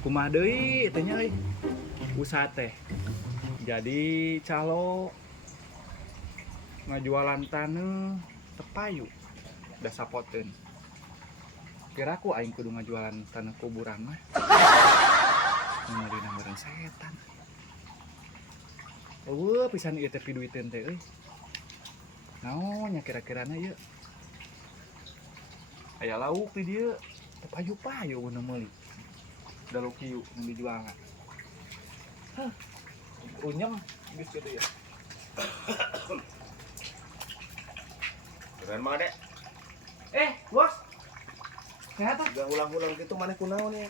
Kumaha deui teh nya euy. Usaha teh. Jadi calo ngajualan taneuh tepayu da sapoteun. Kiraku aing kudu ngajualan taneuh kuburan mah. Ngeurina meureun setan. Eueuh pisan ieu teh piduiteun teh euy. Naon nya kira-kirana ieu? Aya lauk di dieu, tepayu-payu beuneu meuli. Da lukiu nu dijualna. Hah. Unyem geus kitu ya. Keren mah dek. Bos. Sehat tuh? Udah ulang-ulang gitu mana kunaon ya?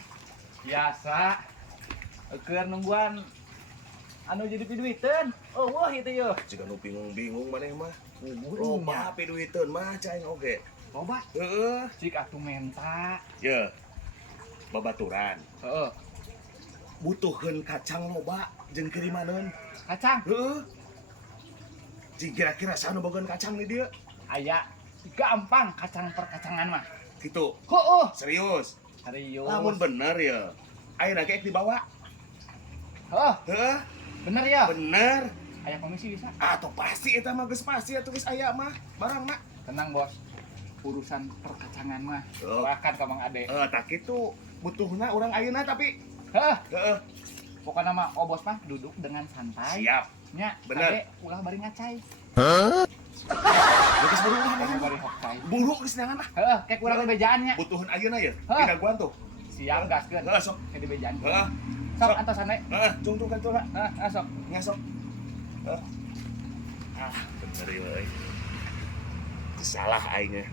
Biasa. Keur nungguan anu jadi piduiteun. Oh, wah itu yeuh. Jika nu bingung-bingung maneh mah. Loba Loba piduiteun mah caing oge. Loba. Heeh. Cik atuh menta. Ye. Babaturan. Heeh. Butuhkeun kacang loba jeung kirimaneun. Kacang Heeh. Jing kira-kira sanu bogeun kacang di dieu? aya. Gampang kacang perkacangan mah. Gitu. Heueuh. Serius. Serius. Lamun bener ya. Ayeuna ge dibawa. Heeh, Heeh. bener ya? Bener. Aya komisi bisa? Atuh pasti eta mah geus pasti atuh geus aya mah. Barang mah. Tenang, Bos. Urusan perkacangan mah Oh. serahkan ka Mang Ade. Tak kitu butuhna urang ayeuna tapi. Heeh, Heeh. pokoknya mah Bos mah duduk dengan santai. Siap. Nya, Bener. Ade ulah bari ngacai. Geus buru lah. Ulah bari hokcai. Buru geus nangan mah. Heeh, kayak kurang bejaannya. Butuhun ayeuna ya. Hah? Daguan tuh. Siap gaskeun. Heeh, sok. Kayak di bejaan. Heeh. Sok antosan we. Heeh, cung kan tuh lah. Heeh, sok. Ngasok. Heeh. Bener ya euy. Salah aingnya.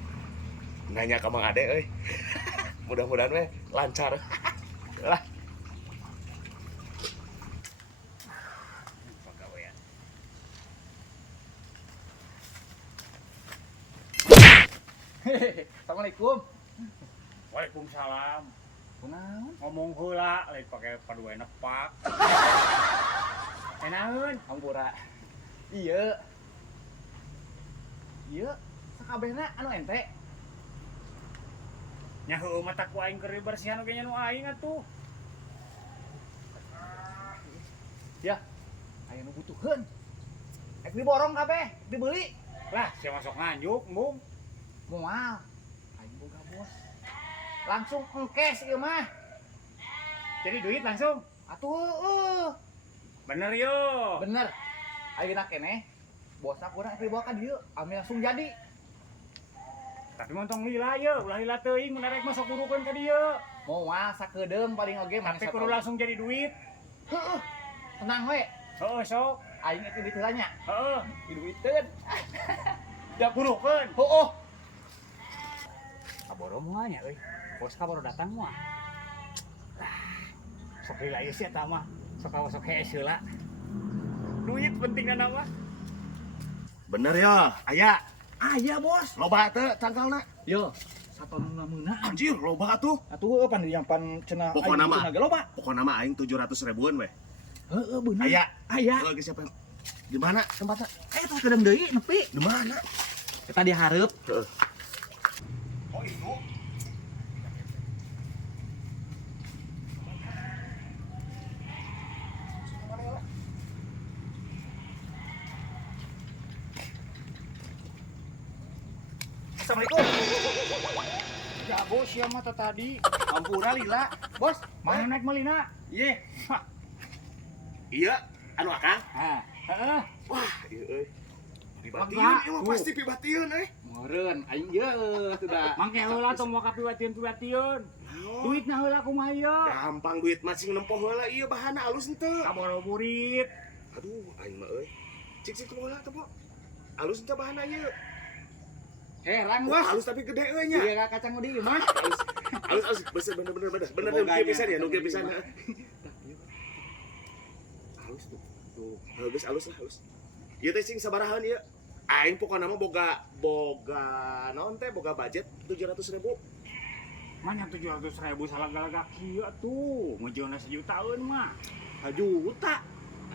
Nanya ka Mang Ade euy. Mudah-mudahan we lancar. Lah. Pagawean. Assalamualaikum. Waalaikumsalam. Kunaon? Ngomong heula lain pake padu enak pak. Enaeun. Hampura. Ieu. Ieu sakabehna anu ente. Nya heueuh mata ku aing keur bersihan oge nya nu aing atuh. Ya. Aya nu butuheun. Ek diborong kabeh, dibeli. Lah, sia masuk nganjuk, Bung. Moal. Aing boga bos. Langsung engkes ieu mah. Jadi duit langsung. Atuh Bener yo. bener. Ayeuna keneh bosak urang ek dibawa ka dieu, ame langsung jadi. Tapi montong lila ye, ulah lila teuing mun arek masuk gurukeun ka dieu. Moal sakedeung paling oge Tapi kudu langsung jadi duit. Heueuh. Tenang we. Heueuh sok. Aing ek ditanya. Heueuh, Diduiteun. da gurukeun. Heueuh. Kaboro moal nya euy. Bos kaboro datang moal. Sok lila ieu sia tah mah. Sok sok hees heula. Duit pentingna nama. Bener ya, aya. Aya bos. Loba teu cangkalna. Yo, satonuna meunaan. Anjir, loba atuh. Atuh pan yang pan cenah Pokona mah. naga loba. Pokona mah aing 700.000-an we. Heeh bener. Aya. Aya. Geus siapa? Di mana tempatnya? Tah kedeng deui nepi. Di mana? Eta dihareup. Heeh. Oh, itu. Assalamualaikum. Ya bos ya mah tadi. Ampura lila. Bos, Mana naik melina? Iya. Iya, anu akang. Hah, heeh. Wah, iya euy. Pibatiun, Lega. ieu mah pasti pibatiun euy. meureun aing ieu sudah. Mangke heula tong moal kapiwatiun-piwatiun. Duitna heula kumaha ieu? Gampang duit masing nempoh heula ieu bahana alus henteu. Kaboro burit. Aduh, aing mah euy. Cik heula teh, Po. Alus henteu bahana ieu. Heran Wah, bos. alus tapi gede euy nya. Iya kacang di mah. Alus bener Boganya, nugih pisan ya, nugih kacang pisan. di Alus tuh. Tuh, geus alus lah, alus. Ieu teh sing sabarahan ieu? Aing pokona mah boga naon teh boga budget 700.000. Mana 700.000 salah galagak kieu atuh. Ngejona sejutaan mah. Juta.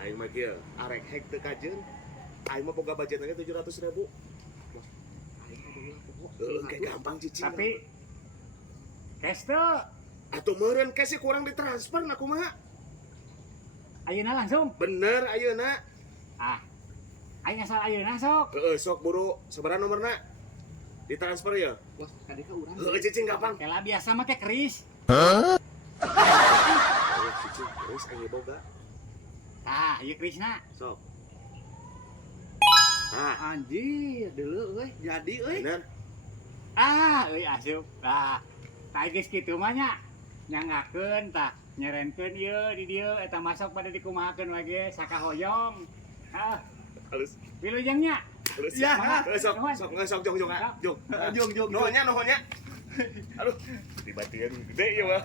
Aing mah kieu arek hek teu kajeun. Aing mah boga budgetna 700.000. Kayak gampang cicing. Tapi cash teu. Atuh meureun kasih kurang ditransfer na kumaha? Ayeuna langsung. Bener ayeuna. Ah. Aing asal ayeuna sok. Heeh, sok buru. Sabaraha nomorna? Ditransfer ya? Bos, kadeka urang. Heeh, cicing gampang. Kela biasa mah teh keris. Oh, cicing terus aya boga. Tah, ieu kerisna. Sok. Ah, Anjir, deuleu euy, jadi euy. bener. Ah, euy asup. Tah. Tah geus kitu mah nya. Nyangakeun tah, nyerenkeun ieu di dieu eta masok pada dikumahakeun we ge sakahoyong. Ah, Halus. wilujengnya. Halus. Ya. Sok, sok, sok, jong, jong, ah. Jong. Jong. Nuhunnya. Aduh, dibatian gede ya, mah.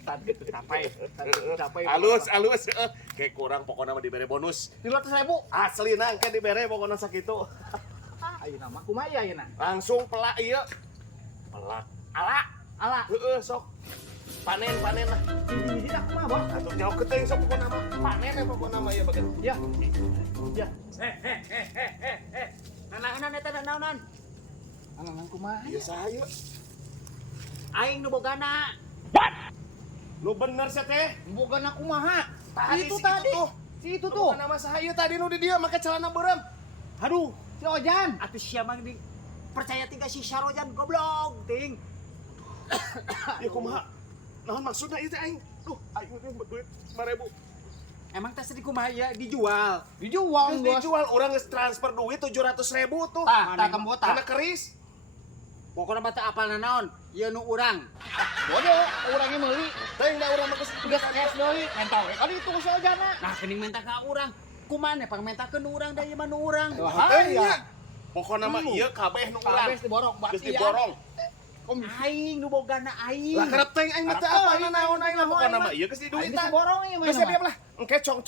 Tadi capai. Halus. Kayak kurang pokoknya mah dibere bonus. 300.000. Asli na engke dibere pokoknya sakitu. Ayeuna mah kumaha ayeuna? Langsung pelak ieu. Pelak. Ala. Heeh, sok. Panen lah. Hiji tak kumaha, Bos? Atuh nyaho keteuing sok pokona mah. Panen ya pokona mah ya bagian. Ya. Nanaonan eta nanaonan. Alangan kumaha? Ieu saha ieu? Aing nu bogana. Lu bener sih teh. Bogana kumaha? Tadi Itu si tadi. tuh. Si itu tuh. Pokona mah saha ieu tadi nu di dieu make celana beureum. Aduh, Si Ojan. atuh sia mang di percaya tinggal si Syarojan goblok ting. Ya kumaha? Naon maksudna ieu teh aing? Duh, aing teh duit 5.000. Emang tes di kumaha ya dijual. Dijual, Geus Bos. dijual urang geus transfer duit 700.000 tuh. Tah kembota. Kana keris. Pokoknya mata apal naon, ieu nu urang. Bodoh, urangnya meuli. Teuing da urang mah geus Geus cash deui. Mentau we kali itu si Ojana. Nah, geuning minta ka urang. Kumaha pang mentakeun nu urang da ieu mah nu urang. teuing nya. Pokona mah ieu kabeh nu urang. Kabeh diborong Geus diborong. Aing nu bogana aing. Lah karep teuing aing mah teu apa naon aing mah pokona mah ieu geus Aing diduitan. diborong ieu Geus diam lah. Engke cong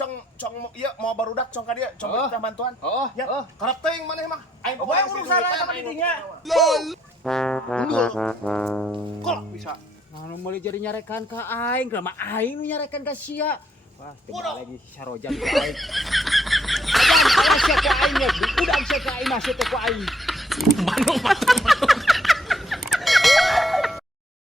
ieu mau barudak cong ka dieu, cong teh bantuan. Oh, Ya, karep teuing maneh mah. Aing Oh, pokona urusan lain sama didinya. Kok bisa? Nah, nu meuli jadi nyarekan ka aing, kenapa aing nu nyarekan ka sia? Wah, tinggal lagi si Syarojan ku aing. Ajan, kalau sia ku aing ya, udang sia ku aing masih teh ku aing.